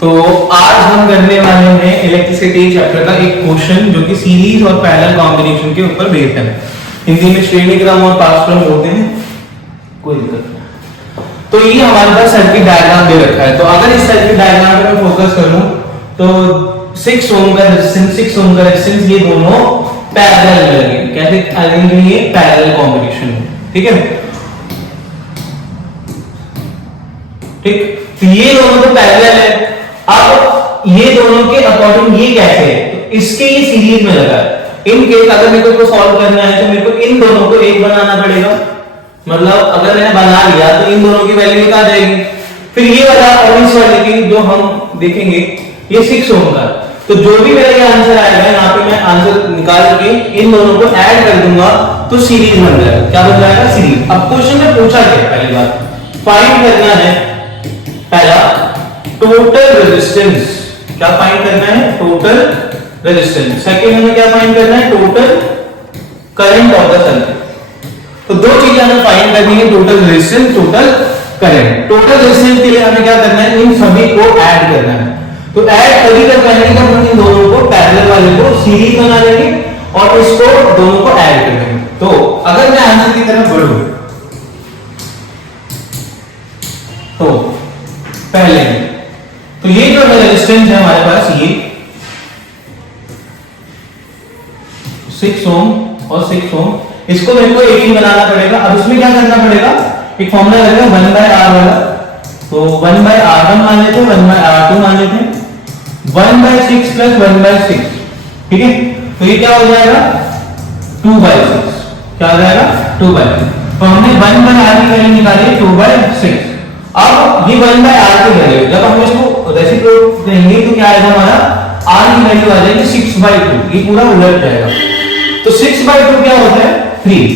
तो आज हम करने वाले हैं इलेक्ट्रिसिटी चैप्टर का एक क्वेश्चन जो कि सीरीज और पैरेलल कॉम्बिनेशन के ऊपर बेस्ड है। हिंदी में श्रेणी क्रम और पास क्रम होते हैं, कोई दिक्कत नहीं। तो ये हमारे पास सर्किट डायग्राम दे रखा है। तो अगर इस सर्किट डायग्राम पे मैं फोकस करूं तो 6 ओम का रेजिस्टेंस ये दोनों पैरेलल में लगे। कैसे लगेंगे? ये पैरेलल कॉम्बिनेशन है, ठीक है। ठीक, तो ये दोनों तो पैरेलल है। अब ये दोनों के अकॉर्डिंग ये कैसे है? तो इसके ये सीरीज में लगा है। इन केस अगर मेरे को सॉल्व करना है तो मेरे को इन दोनों को एक बनाना पड़ेगा। मतलब अगर मैंने बना लिया तो इन दोनों की वैल्यू निकाल जाएगी। फिर ये वाला और इस वाले की जो हम देखेंगे ये 6 ओम का। तो जो भी मेरा ये आंसर आएगा यहाँ पे मैं आंसर निकाल के इन दोनों को ऐड कर दूंगा तो सीरीज बन जाएगा। क्या बन जाएगा? सीरीज। अब क्वेश्चन में पूछा गया पहली बार फाइंड करना है, पहला टोटल रेजिस्टेंस। क्या फाइंड करना है? Total resistance. सेकंड हमें क्या फाइंड करना है? Total current of the circuit. तो दो चीजें हमें फाइंड करनी है, total resistance, total current. Total resistance के लिए हमें क्या करना है? इन सभी को ऐड करना है। तो ऐड तभी कर पाएंगे जब हम इन दोनों को पैरेलल वाले को सीरीज बना देंगे और इसको दोनों को ऐड कर देंगे। तो अगर मैं आंसर की तरफ बढ़ूं तो पहले तो ये जो रेजिस्टेंस है हमारे पास ये 6 ओम और 6 ओम, इसको मेरे को एक ही बनाना पड़ेगा। अब इसमें क्या करना पड़ेगा? एक फॉर्मूला लगेगा 1/r वाला। तो 1/r1 मान लेते हैं, 1/r2 मान लेते हैं, 1/6 प्लस 1/6, ठीक है। तो ये क्या हो जाएगा? 2/6। क्या हो जाएगा? 2/6। तो हमने 1/r की वैल्यू निकाली 2/6। अब ये 1/r की वैल्यू जब हम इसको रेसिप्रोक देंगे तो क्या आएगा? हमारा r की वैल्यू आ जाएगी 6/2। ये पूरा उलट जाएगा। तो 6/2 क्या होता है? 3।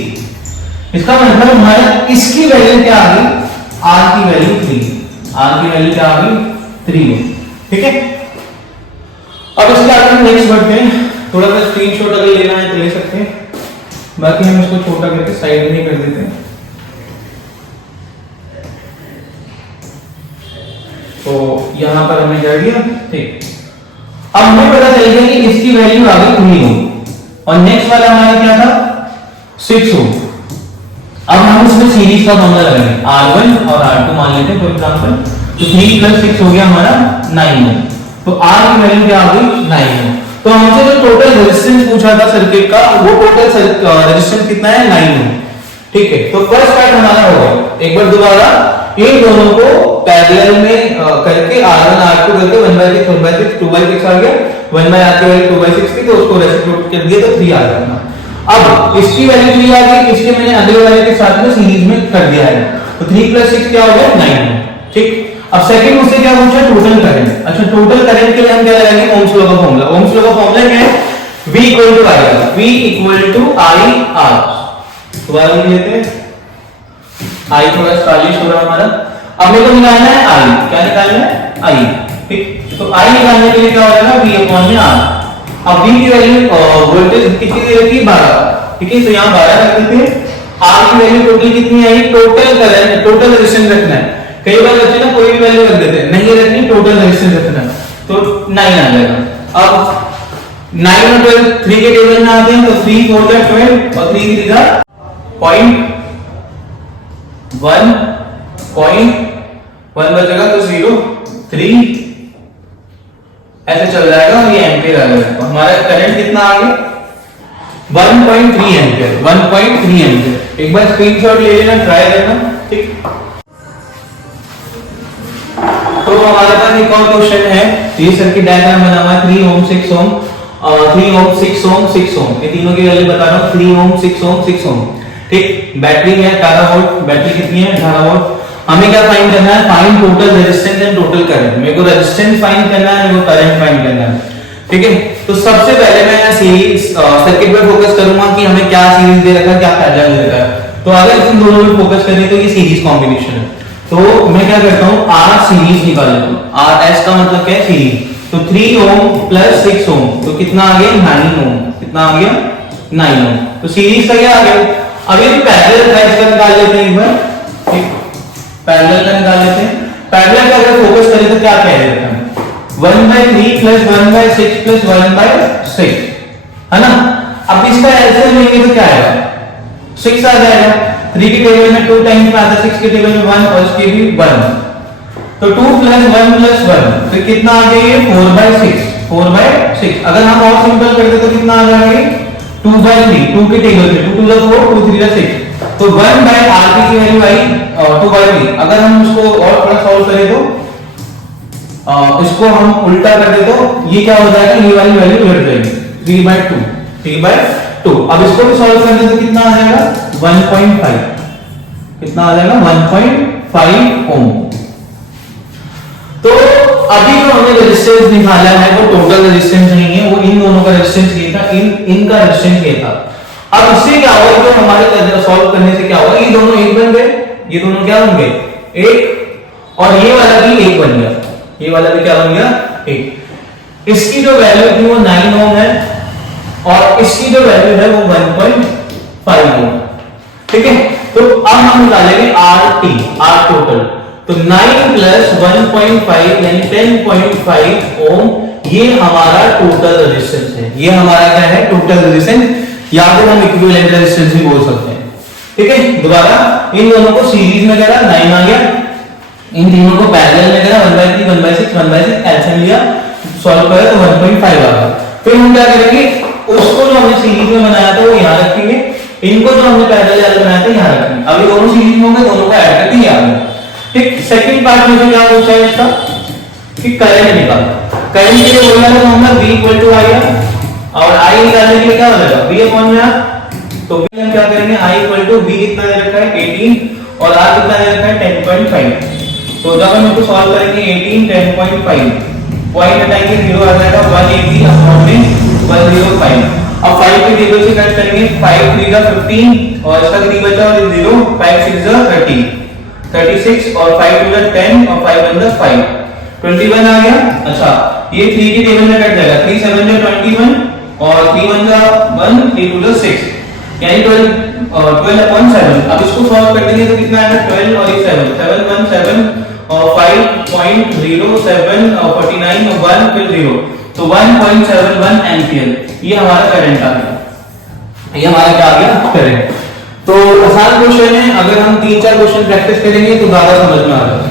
इसका मतलब हमारा इसकी वैल्यू क्या आ गई? r की वैल्यू 3। r की वैल्यू क्या आ गई? 3, ठीक है। अब इसके आगे हम नेक्स्ट बढ़ते हैं। थोड़ा सा स्क्रीनशॉट अगर लेना है तो ले सकते हैं, बाकी हम इसको छोटा करके साइड में कर देते हैं। तो यहां पर हमने कर दिया, ठीक। अब हमें पता चल गया कि इसकी वैल्यू आ गई 3 ओम और नेक्स्ट वाला हमारा क्या था? 6 ओम। अब हम इसमें सीरीज का फॉर्मूला लगाएंगे, R1 और R2 मान लेते हैं फॉर एग्जांपल। तो 3 + 6 हो गया हमारा 9 ओम। तो R की वैल्यू क्या आ गई? 9 ओम। तो हमसे जो टोटल रेजिस्टेंस पूछा था सर्किट का वो टोटल रेजिस्टेंस कितना है? 9 ओम, ठीक है। तो फर्स्ट पार्ट हमारा हो गया। एक बार दोबारा इन दोनों को पैरेलल में करके R1 R2 करके 1/6 1/6 2/6 आ गया। 1/r की वैल्यू 2/6 थी तो उसको रेसिप्रोकेट कर दिया तो 3 आ गया। अब इसकी वैल्यू 3 आ गई, इसके मैंने अगले वाले के साथ में सीरीज में कर दिया है। तो 3 + 6 क्या हो गया? 9, ठीक। अब सेकंड मुझसे क्या पूछा? Total current. अच्छा, टोटल करंट के लिए हम क्या लगाएंगे? ओम्स लॉ का फॉर्मूला। ओम्स लॉ का फॉर्मूला क्या है? V = I, V = IR। दोबारा लिख लेते हैं। I थोड़ा स्टाइलिश हो रहा हमारा। अब मेरे को निकालना है I। क्या निकालना है? I, ठीक। तो I निकालने के लिए क्या हो जाएगा? V/R। अब V की वैल्यू वोल्टेज कितनी दे रखी है? 12, ठीक है। तो यहाँ 12 रख देते हैं। R की वैल्यू टोटल कितनी आई? टोटल करंट, टोटल रेजिस्टेंस रखना है। कई बार बच्चे ना कोई भी वैल्यू रख देते हैं, नहीं रखनी, टोटल रेजिस्टेंस रखना है। तो 9 आ जाएगा। अब 9 और 12 3 के टेबल में आते हैं तो 3 4 12 और 3 3 जा 0.1 0.1 बचेगा तो 0 3 ऐसे चल जाएगा और ये एम्पियर आ जाएगा। तो हमारा करंट कितना आ गया? 1.3 एम्पियर, 1.3 एम्पियर। एक बार स्क्रीनशॉट ले लेना, ट्राई करना, ठीक। तो हमारे पास एक और क्वेश्चन है। ये सर्किट डायग्राम बना हुआ है 3 ओम 6 ओम 3 ओम 6 ओम 6 ओम। ये तीनों की वैल्यू बता रहा हूं। 3 ओम 6 ओम 6 ओम, ठीक। बैटरी है 18 वोल्ट। बैटरी कितनी है? 18 वोल्ट। हमें क्या फाइंड करना है? Find total resistance and total current. मेरे को रेजिस्टेंस फाइंड करना है, मेरे को करंट फाइंड करना है, ठीक है। तो सबसे पहले मैं यहाँ सीरीज सर्किट पर फोकस करूंगा कि हमें क्या सीरीज दे रखा है, क्या पैरेलल दे रखा है। तो अगर इन दोनों में फोकस करें तो ये सीरीज कॉम्बिनेशन है। तो मैं क्या करता हूँ? R सीरीज निकाल लेता हूँ। RS का मतलब क्या है? सीरीज। तो 3 ओम + 6 ओम तो कितना आ गया? 9 ओम। कितना आ गया? 9 ओम। तो सीरीज का क्या आ गया? अब ये पैरेलल का इसका निकाल लेते हैं एक बार, ठीक। पैरेलल का निकाल लेते हैं। पैरेलल का अगर फोकस करें तो क्या कह रहे हैं? 1/3 प्लस 1/6 प्लस 1/6 है ना। अब इसका एलसीएम लेंगे तो क्या आएगा 6 आ जाएगा। 3 की टेबल में 2 टाइम्स में आता है, 6 की टेबल में 1 और इसके भी 1, तो 2 प्लस 1 प्लस 1 तो कितना आ गया ये 4/6। अगर हम और सिंपल कर दे तो कितना आ जाएगा 2/3, 2 की टेबल में 2 to the 4 2 3 the 6, तो 1/rp की वैल्यू आई 2/3। अगर हम उसको और थोड़ा सॉल्व करें तो इसको हम उल्टा कर दे तो ये क्या हो जाएगा, ये वाली वैल्यू उलट जाएगी 3/2। अब इसको भी सॉल्व कर दे तो कितना आ जाएगा 1.5, कितना आ जाएगा 1.5 ओम। तो अभी जो हमने रेजिस्टेंस निकाला है वो टोटल रेजिस्टेंस नहीं है, वो इन दोनों का रेजिस्टेंस ये था, इनका रेजिस्टेंस ये था। अब इससे क्या हुआ कि हमारे सॉल्व करने से क्या हुआ, ये दोनों एक बन गए, ये दोनों क्या बन गए एक, और ये वाला भी एक बन गया, ये वाला भी क्या बन गया एक। इसकी जो वैल्यू थी वो 9 ओम है और इसकी जो वैल्यू है वो 1.5 ओम। ठीक है, तो अब हम निकालेंगे RT, R टोटल। तो 9 प्लस 1.5 यानी 10.5 ओम, ये हमारा टोटल रेजिस्टेंस है। ये हमारा क्या है टोटल रेजिस्टेंस, या फिर हम इक्विवेलेंट रेजिस्टेंस भी बोल सकते हैं। ठीक है, दोबारा इन दोनों को सीरीज में करा 9 आ गया, इन तीनों को पैरेलल में करा 1/3 1/6 1/6 एलसीएम लिया, सॉल्व करा तो 1.5 आ गया। फिर हम क्या करेंगे, उसको जो हमने सीरीज में बनाया था वो यहां रखेंगे, इनको जो हमने पैरेलल बनाया था यहां रखेंगे। अब ये दोनों सीरीज में होंगे, दोनों को ऐड करके यहां। ठीक, सेकंड पार्ट में क्या पूछा है इसका कि करंट निकालो। करंट के लिए बोला था नंबर V = I और I निकालने के लिए क्या हो जाएगा V अपॉन में R। तो V हम क्या करेंगे, I = V कितना दे रखा है 18 और R कितना दे रखा है 10.5। तो जब हम इसको सॉल्व करेंगे 18 10.5 पॉइंट हटाएंगे 0 आ जाएगा 180 अपॉन में 105। अब 5 की टेबल से कट करेंगे, 5 3 का 15 और इसका 3 बचा और 0, 5 6 जा 30 36 और 5 2 जा 10 और 5 1 जा 5 21 आ गया। अच्छा, ये 3 की टेबल में कट जाएगा, 3 7 जा 21 और 3 1 जा 1 3 2 जा 6 यानी 12 अपॉन 7। अब इसको सॉल्व कर देंगे तो कितना आएगा 12 और 7 7 1 7 और 5.07 और 49 और 1 फिर 0, तो 1.71 एम्पियर ये हमारा करंट आ गया। ये हमारा क्या आ गया करंट। तो आसान क्वेश्चन है, अगर हम 3-4 क्वेश्चन प्रैक्टिस करेंगे तो ज्यादा समझ में आ जाएगा।